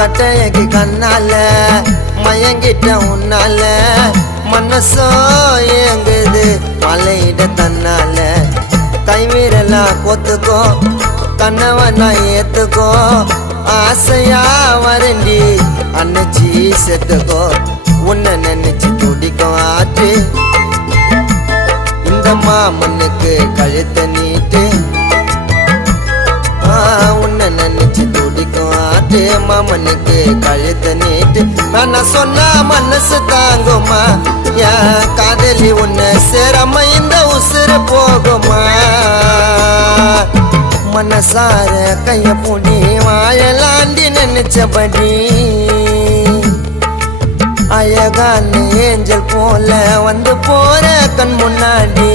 கட்டையக்கு கண்ணால மயங்கிட்ட உன்னால மனசோ ஏங்குது மலையிட தன்னால கைவிரலா கொத்துக்கோ கண்ணவனா ஏத்துக்கோ ஆசையா வரண்டி அன்னைச்சி செத்துக்கோ உன்னை நினைச்சு துடிக்கும் ஆற்று இந்த மாமனுக்கு கழுத்த நீட்டு உன்னை நினைச்சு துடிக்கும் ஆற்று மாமனுக்கு கழுத்த நீட்டு வேணா சொன்னா மனசு தாங்குமா என் காதலி உன்னை சேராம இந்த உசுறு போகுமா மனசார கைய பூடி வாழலாண்டி நினைச்சபடி அழகான ஏஞ்சல் போல வந்து போற கண் முன்னாடி